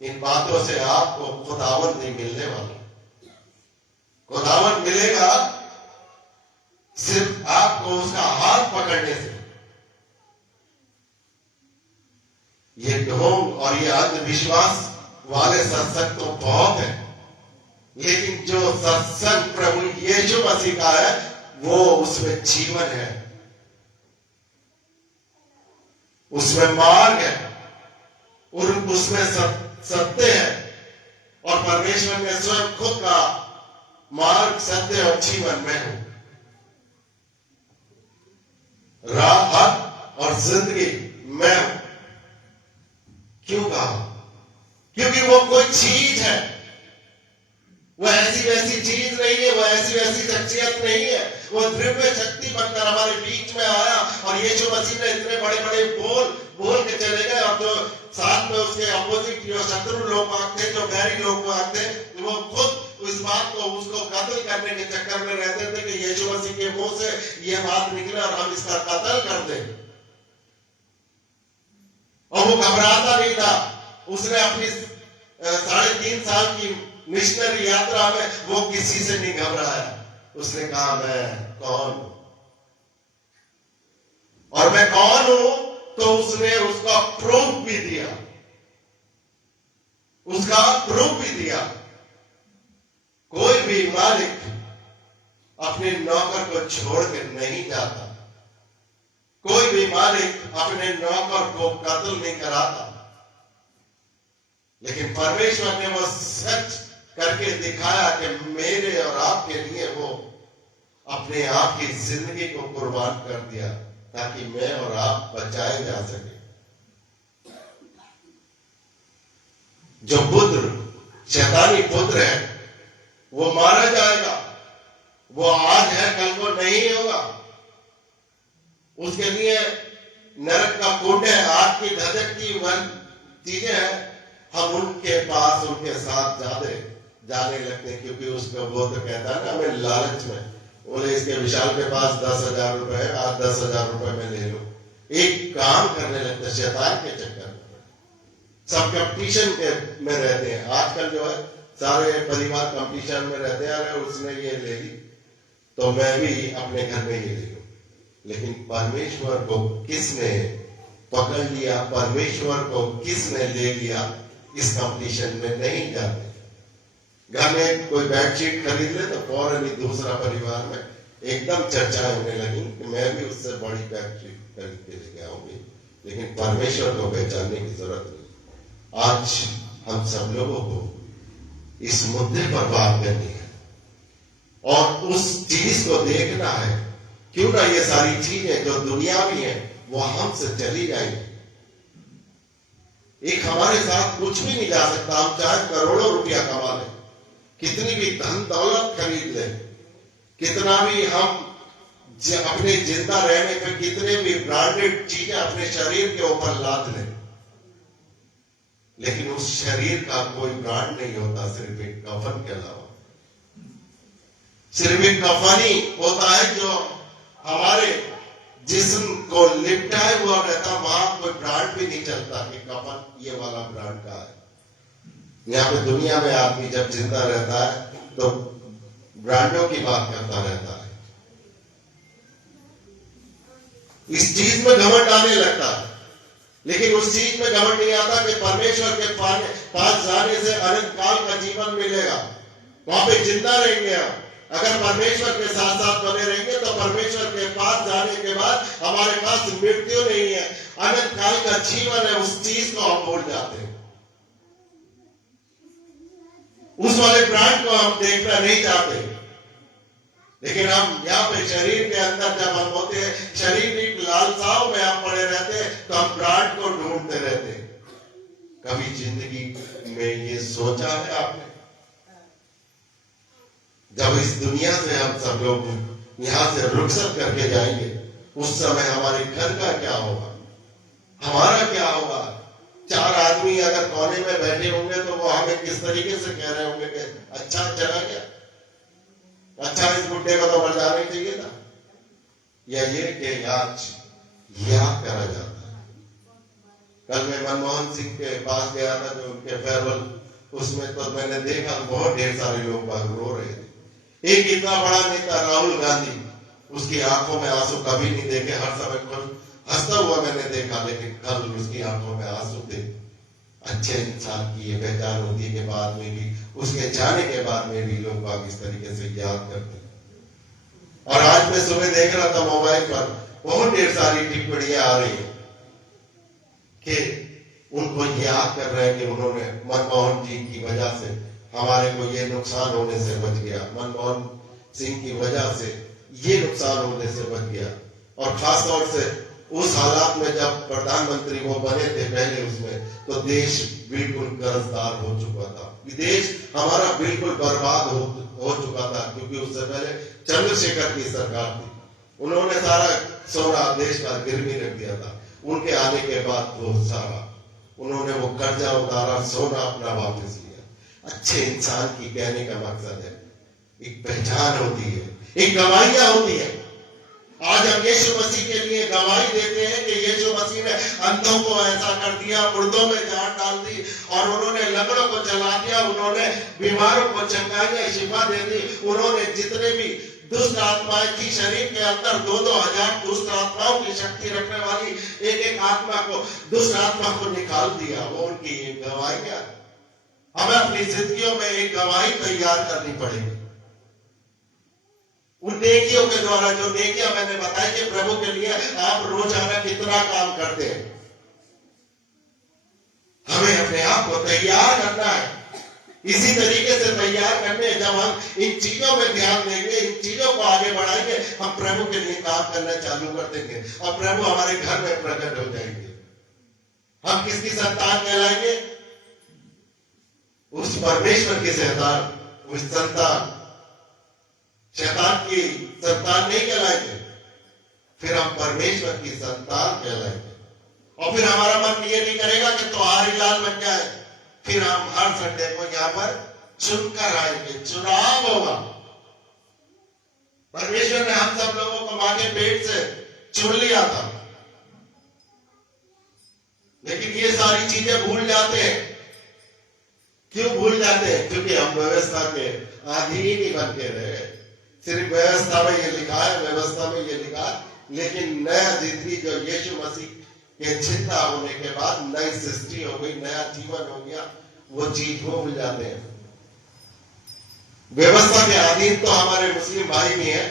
इन बातों से आपको खुदावंद नहीं मिलने वाला। खुदावंद मिलेगा सिर्फ आपको उसका हाथ पकड़ने से। ये ढोंग और ये अंधविश्वास वाले सत्संग तो बहुत है, लेकिन जो सत्संग प्रभु यीशु मसीह का है वो उसमें जीवन है, उसमें मार्ग है और उसमें सत्य है। और परमेश्वर ने स्वयं खुद का मार्ग, सत्य और जीवन में हूं। राह, हक और जिंदगी मैं हूं। क्यों कहा? क्योंकि वो कोई चीज है, वो ऐसी वैसी चीज नहीं है, वो ऐसी वैसी शख्सियत नहीं है। वो दिव्य शक्ति बनकर हमारे बीच में आया और यीशु मसीह ने इतने बड़े बड़े बोल के चले गए। और जो साथ में उसके अपोजिट, जो शत्रु लोग आते, जो बैरी लोग आते, वो खुद इस बात को उसको कत्ल करने के चक्कर में रहते थे कि यीशु मसीह के मुंह से ये बात निकले और हम इसका कत्ल कर दें। और वो घबराता नहीं था। उसने अपनी 3.5 साल की मिशनरी यात्रा में वो किसी से नहीं घबराया। उसने कहा मैं कौन हूं, और मैं कौन हूं, तो उसने उसका प्रूफ भी दिया, उसका प्रूफ भी दिया। कोई भी मालिक अपने नौकर को छोड़ के नहीं जाता, कोई भी मालिक अपने नौकर को कत्ल नहीं कराता। लेकिन परमेश्वर ने वो सच करके दिखाया कि मेरे और आपके लिए वो अपने आप की जिंदगी को कुर्बान कर दिया ताकि मैं और आप बचाए जा सके। जो पुत्र शैतानी पुत्र है वो मारा जाएगा। वो आज है, कल को नहीं होगा। उसके लिए नरक का कुंड है, आग की धधकती चीजें हैं। हम उनके पास, उनके साथ जाने लगते हैं, क्योंकि उसका वो तो कहता है ना, हमें लालच में बोले इसके विशाल के पास 10,000 रुपए है, आज 10,000 रुपए में ले लो। एक काम करने लगते शैतान के चक्कर में। सब कंपटीशन में रहते हैं आजकल। जो है सारे परिवार कंपटीशन में रहते हैं, अरे उसने ये ले ली तो मैं भी अपने घर में ये ले लूं। लेकिन परमेश्वर को किसने पकड़ लिया, परमेश्वर को किसने ले लिया, इस कंपटीशन में नहीं जाते। घर में कोई बेडशीट खरीद ले तो फौरन ही दूसरा परिवार में एकदम चर्चाएं होने लगी कि मैं भी उससे बड़ी बेडशीट खरीद के लेके आऊंगी। लेकिन परमेश्वर को पहचानने की जरूरत नहीं। आज हम सब लोगों को इस मुद्दे पर बात करनी है और उस चीज को देखना है, क्यों ना ये सारी चीजें जो दुनियावी है वो हमसे चली जाएंगी। एक हमारे साथ कुछ भी नहीं जा सकता, हम चाहे करोड़ों रुपया कमा लें, कितनी भी धन दौलत खरीद लें, कितना भी हम अपने जिंदा रहने पे कितने भी ब्रांडेड चीजें अपने शरीर के ऊपर लाद लें, लेकिन उस शरीर का कोई ब्रांड नहीं होता सिर्फ एक कफन के अलावा। सिर्फ एक कफन ही होता है जो हमारे जिस्म को लिपटाए हुआ रहता, वहां कोई ब्रांड भी नहीं चलता कि कफन ये वाला ब्रांड का है। यहाँ पे दुनिया में आदमी जब जिंदा रहता है तो ब्रांडों की बात करता रहता है, इस चीज में घमंड आने लगता है, लेकिन उस चीज में घमंड नहीं आता कि परमेश्वर के पास जाने से अनंत काल का जीवन मिलेगा, वहां पे जिंदा रहेंगे हम। अगर परमेश्वर के साथ साथ बने रहेंगे तो परमेश्वर के पास जाने के बाद हमारे पास मृत्यु नहीं है, अनंत काल का जीवन है। उस चीज को हम भूल जाते हैं, उस वाले ब्रांड को हम देखना नहीं चाहते। लेकिन हम यहाँ पे शरीर के अंदर जब हम होते हैं, शरीर लालसाओं में हम पड़े रहते हैं, तो हम ब्रांड को ढूंढते रहते हैं। कभी जिंदगी में ये सोचा है आपने, जब इस दुनिया से हम सब लोग यहां से रुखसत करके जाएंगे, उस समय हमारे घर का क्या होगा, हमारा क्या होगा? चार आदमी अगर कोने में बैठे होंगे तो वो हमें किस तरीके से कह रहे होंगे कि अच्छा चला गया, अच्छा इस बुड्ढे को तो मर जाना ही चाहिए था, या ये कि याद करा जाता है। कल मैं मनमोहन सिंह के पास गया था, जो उनके फेयरवेल, उसमें तो मैंने देखा बहुत ढेर सारे लोग बाग रो रहे थे। एक इतना बड़ा नेता राहुल गांधी, उसकी आंखों में आंसू कभी नहीं देखे, हर समय हंसता हुआ मैंने देखा, लेकिन कल उसकी आंखों में आंसू थे। अच्छे इंसान की ये पहचान होती के बाद में भी, उसके जाने के बाद में भी लोग बाग इस तरीके से याद करते हैं। और आज मैं सुबह देख रहा था मोबाइल पर, बहुत ढेर सारी टिप्पणियां आ रही है कि उनको याद कर रहे हैं कि उन्होंने मनमोहन जी की वजह से हमारे को ये नुकसान होने से बच गया, मनमोहन सिंह की वजह से ये नुकसान होने से बच गया। और खास तौर से उस हालात में जब प्रधानमंत्री वो बने थे पहले, उसमें तो देश बिल्कुल कर्जदार हो चुका था, देश हमारा बिल्कुल बर्बाद हो चुका था, क्योंकि उससे पहले चंद्रशेखर की सरकार थी, उन्होंने सारा सोना देश का गिरवी रख दिया था। उनके आने के बाद वो सारा उन्होंने वो कर्जा उतारा, सोना अपना वापस लिया। अच्छे इंसान की कहने का मकसद है, एक पहचान होती है, एक गवाहियां होती है। आज हम यीशु मसीह के लिए गवाही देते हैं कि यीशु मसीह ने अंधों को ऐसा कर दिया, मुर्दों में जान डाल दी, और उन्होंने लंगड़ों को चला दिया, उन्होंने बीमारों को चंगाइयां शिफा दे दी, उन्होंने जितने भी दुष्ट आत्माएं थी शरीर के अंदर, 2,000 दुष्ट आत्माओं की शक्ति रखने वाली एक आत्मा को, दुष्ट आत्मा को निकाल दिया। वो उनकी एक गवाहियां, हमें अपनी जिंदगियों में एक गवाही तैयार करनी पड़ेगी। उन नेकियों के द्वारा, जो नेकियां मैंने बताई कि प्रभु के लिए आप रोजाना कितना काम करते हैं, हमें अपने आप को तैयार करना है। इसी तरीके से तैयार करने, जब हम इन चीजों में ध्यान देंगे, इन चीजों को आगे बढ़ाएंगे, हम प्रभु के लिए काम करना चालू कर देंगे और प्रभु हमारे घर में प्रकट हो जाएंगे। हम किसकी संतान कहलाएंगे? उस परमेश्वर की संतान, उस संतान, शैतान की संतान नहीं कहलाएंगे, फिर हम परमेश्वर की संतान कहलाएंगे। और फिर हमारा मन ये नहीं करेगा कि त्योहारी लाल बन जाए, फिर हम हर संडे को यहाँ पर चुनकर आएंगे, चुनाव होगा। परमेश्वर ने हम सब लोगों को मां के पेट से चुन लिया था, लेकिन ये सारी चीजें भूल जाते हैं। क्यों भूल जाते हैं? क्योंकि हम व्यवस्था के अधीन ही बन के रहे। सिर्फ व्यवस्था में ये लिखा है, व्यवस्था में ये लिखा है, लेकिन नया जिंदगी जो यीशु मसीह कि चिंता होने के बाद नई सृष्टि हो गई, नया जीवन हो गया, वो चीज वो मिल जाते हैं। व्यवस्था के अधीन तो हमारे मुस्लिम भाई भी हैं,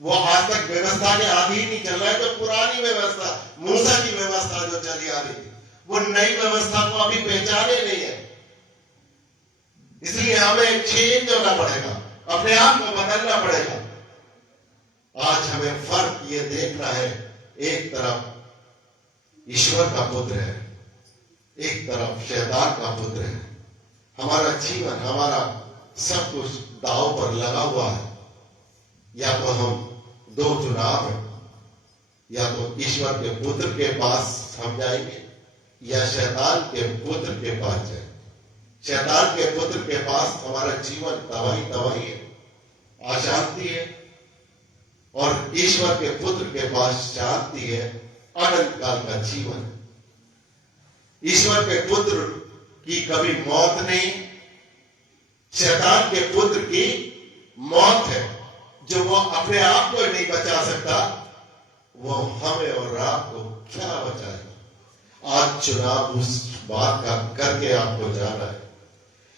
वो आज तक व्यवस्था के अधीन ही चल रहा है। तो पुरानी व्यवस्था, मूसा की व्यवस्था जो चली आ रही थी, वो नई व्यवस्था को अभी पहचाने नहीं है। इसलिए हमें चेंज होना पड़ेगा, अपने आप को बदलना पड़ेगा। आज हमें फर्क ये देखना है, एक तरफ ईश्वर का पुत्र है, एक तरफ शैतान का पुत्र है। हमारा जीवन, हमारा सब कुछ दांव पर लगा हुआ है। या तो हम दो चुनाव है, या तो ईश्वर के पुत्र के पास हम जाएंगे या शैतान के पुत्र के पास जाएंगे। शैतान के पुत्र के पास हमारा जीवन तबाही तबाही है, अशांति है, और ईश्वर के पुत्र के पास शांति है, अनंत काल का जीवन। ईश्वर के पुत्र की कभी मौत नहीं, शैतान के पुत्र की मौत है। जो वो अपने आप को नहीं बचा सकता, वो हमें और आपको क्या बचाएगा। आज चुनाव उस बात का करके आपको जाना है।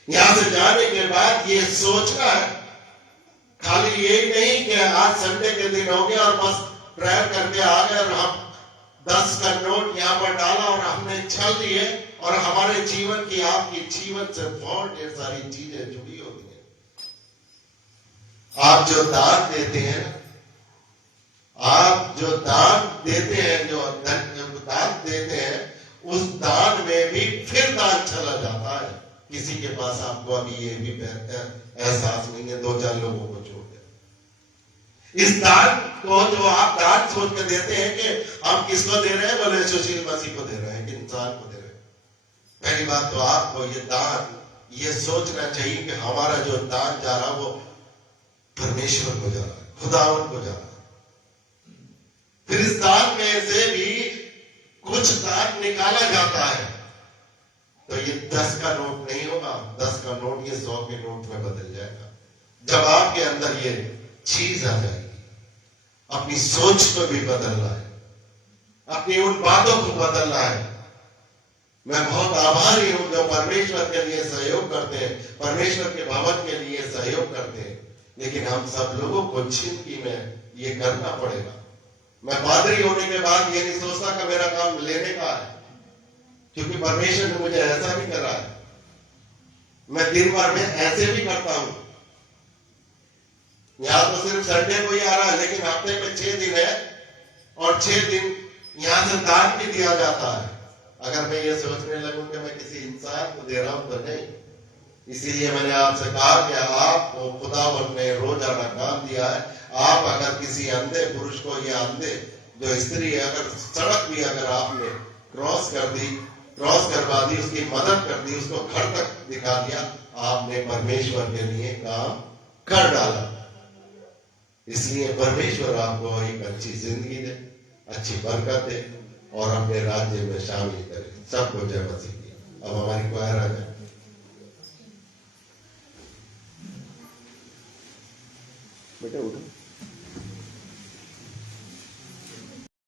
यहां से जाने के बाद ये सोचना है, खाली यही नहीं कि आज संडे के दिन हो गया और बस प्रेयर करके आ गए और हम 10 का नोट यहां पर डाला और हमने चल दिए, और हमारे जीवन की, आपकी जीवन से बहुत ढेर सारी चीजें जुड़ी होती है। आप जो दान देते हैं, आप जो दान देते हैं, जो दान देते हैं, उस दान में भी फिर दान चला जाता है। किसी के पास आपको अभी ये भी एहसास नहीं है, 2-4 लोगों को छोड़ दे। इस दान को जो आप दान सोच के देते हैं कि हम किसको दे रहे हैं, बोले सुशील मसीह को दे रहे हैं कि इंसान को दे रहे हैं। पहली बात तो आपको ये दान, ये सोचना चाहिए कि हमारा जो दान जा रहा है वो परमेश्वर को जा रहा है, खुदावन को जा रहा है। फिर इस दान में से भी कुछ दान निकाला जाता है, तो ये 10 का नोट नहीं होगा, 10 का नोट ये 100 के नोट में बदल जाएगा। जब आपके अंदर ये चीज आ जाएगी, अपनी सोच को भी बदलना है, अपनी उन बातों को बदलना है। मैं बहुत आभारी हूं जो परमेश्वर के लिए सहयोग करते हैं, परमेश्वर के भवन के लिए सहयोग करते हैं, लेकिन हम सब लोगों को जिंदगी में ये करना पड़ेगा। मैं पादरी होने के बाद ये नहीं सोचता कि मेरा काम लेने का है, क्योंकि परमेश्वर ने मुझे ऐसा भी करा है। मैं दिन भर में ऐसे भी करता हूं। यहां तो सिर्फ संडे को ही आ रहा है, लेकिन हफ्ते में 6 दिन है, और 6 दिन यहां से दान भी दिया जाता है। अगर मैं ये सोचने लगूं कि मैं किसी इंसान को दे रहा हूं तो नहीं। इसीलिए मैंने आपसे कहा कि आपको खुदावन ने रोजाना काम दिया है। आप अगर किसी अंधे पुरुष को या अंधे जो स्त्री है, अगर सड़क भी अगर आपने क्रॉस करवा दी, उसकी मदद कर दी, उसको घर तक दिखा दिया, आपने परमेश्वर के लिए काम कर डाला। इसलिए परमेश्वर आपको एक अच्छी जिंदगी दे, अच्छी बरकत दे, और अपने राज्य में शामिल करे। सबको जय मसीह की। अब हमारी क्वायर आ जाए। बेटा उठो।